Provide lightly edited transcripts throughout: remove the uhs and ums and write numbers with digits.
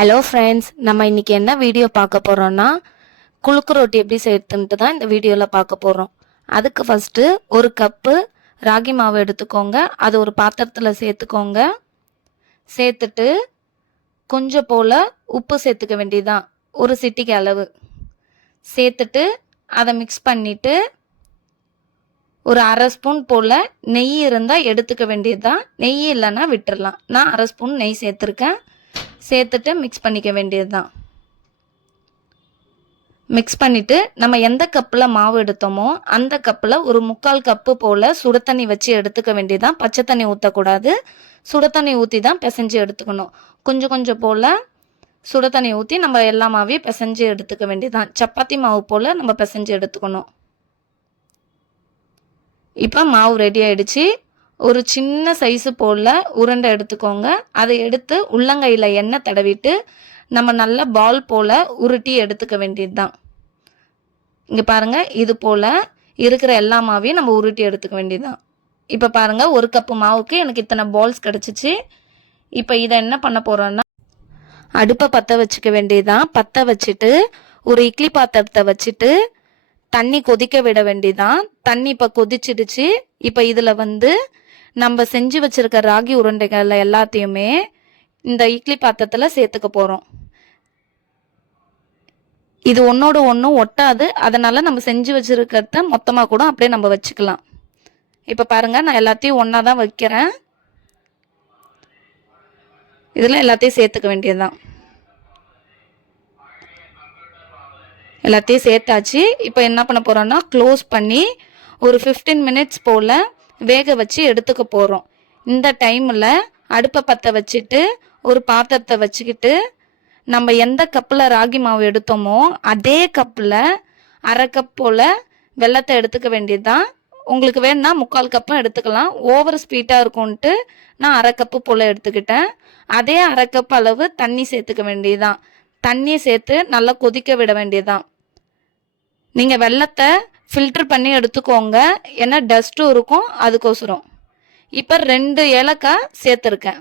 Hello friends, நம்ம இன்னைக்கு என்ன வீடியோ பார்க்க போகிறோம்னா குழுக்கு ரொட்டி எப்படி செய்யறதுன்ட்டு தான் இந்த வீடியோவில் பார்க்க போகிறோம். அதுக்கு ஃபஸ்ட்டு ஒரு கப்பு ராகி மாவு எடுத்துக்கோங்க. அது ஒரு பாத்திரத்தில் சேர்த்துக்கோங்க. சேர்த்துட்டு கொஞ்சம் போல் உப்பு சேர்த்துக்க வேண்டியதுதான், ஒரு சிட்டிக்கு அளவு சேர்த்துட்டு அதை மிக்ஸ் பண்ணிவிட்டு ஒரு அரை ஸ்பூன் போல் நெய் இருந்தால் எடுத்துக்க வேண்டியது தான். நெய் இல்லைன்னா விட்டுடலாம். நான் அரை ஸ்பூன் நெய் சேர்த்துருக்கேன். சேர்த்துட்டு மிக்ஸ் பண்ணிக்க வேண்டியது தான். மிக்ஸ் பண்ணிவிட்டு நம்ம எந்த கப்பில் மாவு எடுத்தோமோ அந்த கப்பில் ஒரு 3/4 கப்பு போல் சுடு தண்ணி வச்சு எடுத்துக்க வேண்டியதுதான். பச்சை தண்ணி ஊற்றக்கூடாது, சுடு தண்ணி ஊற்றி தான் பிசைஞ்சு எடுத்துக்கணும். கொஞ்சம் கொஞ்சம் போல் சுடு தண்ணி ஊற்றி நம்ம எல்லா மாவையும் பிசைஞ்சு எடுத்துக்க வேண்டியதுதான். சப்பாத்தி மாவு போல் நம்ம பிசைஞ்சு எடுத்துக்கணும். இப்போ மாவு ரெடி ஆயிடுச்சு. ஒரு சின்ன சைஸு போல் உருண்டை எடுத்துக்கோங்க. அதை எடுத்து உள்ளங்கையில் எண்ணெய் தடவிட்டு நம்ம நல்ல பால் போல் உருட்டி எடுத்துக்க வேண்டியது தான். இங்கே பாருங்கள், இது போல் இருக்கிற எல்லா மாவையும் நம்ம உருட்டி எடுத்துக்க வேண்டியது தான். இப்போ பாருங்கள், ஒரு கப்பு மாவுக்கு எனக்கு இத்தனை பால்ஸ் கிடச்சிச்சு. இப்போ இதை என்ன பண்ண போகிறோன்னா, அடுப்பை பற்ற வச்சுக்க வேண்டியதுதான். பற்ற வச்சுட்டு ஒரு இட்லி பாத்திரத்தை வச்சுட்டு தண்ணி கொதிக்க விட வேண்டியதான். தண்ணி இப்போ கொதிச்சிடுச்சு. இப்போ இதில் நம்ம செஞ்சு வச்சிருக்க ராகி உருண்டைகள் எல்லாத்தையுமே இந்த இட்லி பாத்திரத்தில் சேர்த்துக்க போகிறோம். இது ஒன்றோட ஒன்றும் ஒட்டாது, அதனால் நம்ம செஞ்சு வச்சுருக்கிறத மொத்தமாக கூட அப்படியே நம்ம வச்சுக்கலாம். இப்போ பாருங்கள், நான் எல்லாத்தையும் ஒன்றா தான் வைக்கிறேன். இதில் எல்லாத்தையும் சேர்த்துக்க வேண்டியதுதான். எல்லாத்தையும் சேர்த்தாச்சு. இப்போ என்ன பண்ண போகிறோன்னா, க்ளோஸ் பண்ணி ஒரு 15 மினிட்ஸ் போல் வேக வச்சு எடுத்துக்க போகிறோம். இந்த டைமில் அடுப்பை பற்ற வச்சுட்டு ஒரு பாத்திரத்தை வச்சுக்கிட்டு நம்ம எந்த கப்பில் ராகி மாவு எடுத்தோமோ அதே கப்பில் அரை கப் போல் வெல்லத்தை எடுத்துக்க வேண்டியது தான். உங்களுக்கு வேணும்னா 3/4 கப்பும் எடுத்துக்கலாம். ஓவர் ஸ்வீட்டாக இருக்கும்ன்ட்டு நான் அரை கப்பு போல் எடுத்துக்கிட்டேன். அதே அரை கப் அளவு தண்ணி சேர்த்துக்க வேண்டியதுதான். தண்ணியை சேர்த்து நல்லா கொதிக்க விட வேண்டியதுதான். நீங்கள் வெல்லத்தை ஃபில்டர் பண்ணி எடுத்துக்கோங்க, ஏன்னா டஸ்ட்டும் இருக்கும், அதுக்கோசரம். இப்போ 2 ஏலக்காய் சேர்த்துருக்கேன்.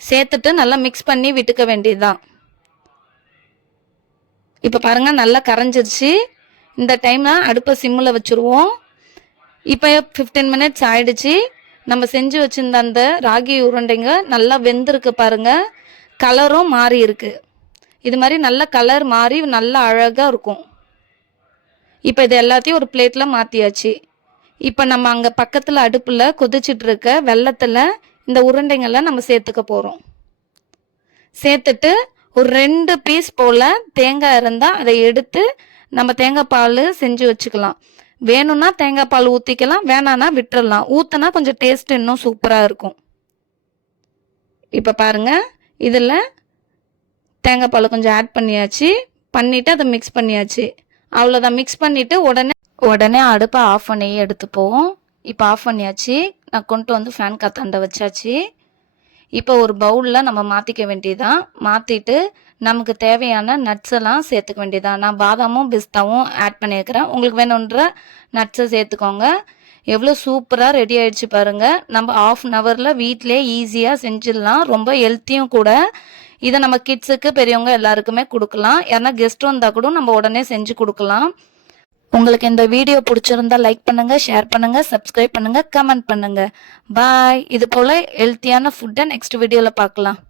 சேர்த்துட்டு நல்லா மிக்ஸ் பண்ணி விட்டுக்க வேண்டியதுதான். இப்போ பாருங்கள், நல்லா கரைஞ்சிருச்சு. இந்த டைமில் அடுப்பை சிம்மில் வச்சுருவோம். இப்போ 15 மினிட்ஸ் ஆயிடுச்சு. நம்ம செஞ்சு வச்சுருந்த அந்த ராகி உருண்டைங்க நல்லா வெந்திருக்கு பாருங்கள். கலரும் மாறி இருக்கு. இது மாதிரி நல்ல கலர் மாறி நல்லா அழகாக இருக்கும். இப்போ இது எல்லாத்தையும் ஒரு பிளேட்டில் மாற்றியாச்சு. இப்போ நம்ம அங்கே பக்கத்தில் அடுப்பில் கொதிச்சுட்டு இருக்க வெல்லத்தில் இந்த உருண்டைங்களை நம்ம சேர்த்துக்க போகிறோம். சேர்த்துட்டு ஒரு 2 பீஸ் போல் தேங்காய் இருந்தால் அதை எடுத்து நம்ம தேங்காய் பால் செஞ்சு வச்சுக்கலாம். வேணும்னா தேங்காய் பால் ஊற்றிக்கலாம், வேணான்னா விட்டுடலாம். ஊற்றினா கொஞ்சம் டேஸ்ட் இன்னும் சூப்பராக இருக்கும். இப்போ பாருங்கள், இதில் தேங்காய் பால் கொஞ்சம் ஆட் பண்ணிவிட்டு அதை மிக்ஸ் பண்ணியாச்சு. அவ்வளோதான். மிக்ஸ் பண்ணிவிட்டு உடனே அடுப்பை ஆஃப் பண்ணி எடுத்துப்போம். இப்போ ஆஃப் பண்ணியாச்சு. நான் கொண்டு வந்து ஃபேன் காத்தாண்ட வச்சாச்சு. இப்போ ஒரு பவுலில் நம்ம மாற்றிக்க வேண்டியதான். மாற்றிட்டு நமக்கு தேவையான நட்ஸ் எல்லாம் சேர்த்துக்க வேண்டியதான். நான் பாதாமும் பிஸ்தாவும் ஆட் பண்ணியிருக்கிறேன். உங்களுக்கு வேணுன்ற நட்ஸை சேர்த்துக்கோங்க. எவ்வளோ சூப்பராக ரெடி ஆகிடுச்சு பாருங்கள். நம்ம 1/2 ஹவரில் வீட்டிலே ஈஸியாக செஞ்சிடலாம். ரொம்ப ஹெல்த்தியும் கூட. இதை நம்ம கிட்ஸுக்கு பெரியவங்க எல்லாருக்குமே கொடுக்கலாம். யாருன்னா கெஸ்ட் வந்தால் கூட நம்ம உடனே செஞ்சு கொடுக்கலாம். உங்களுக்கு இந்த வீடியோ பிடிச்சிருந்தா லைக் பண்ணுங்கள், ஷேர் பண்ணுங்கள், சப்ஸ்கிரைப் பண்ணுங்கள், கமெண்ட் பண்ணுங்கள். பாய். இது போல் ஹெல்த்தியான ஃபுட்டை நெக்ஸ்ட் வீடியோவில் பார்க்கலாம்.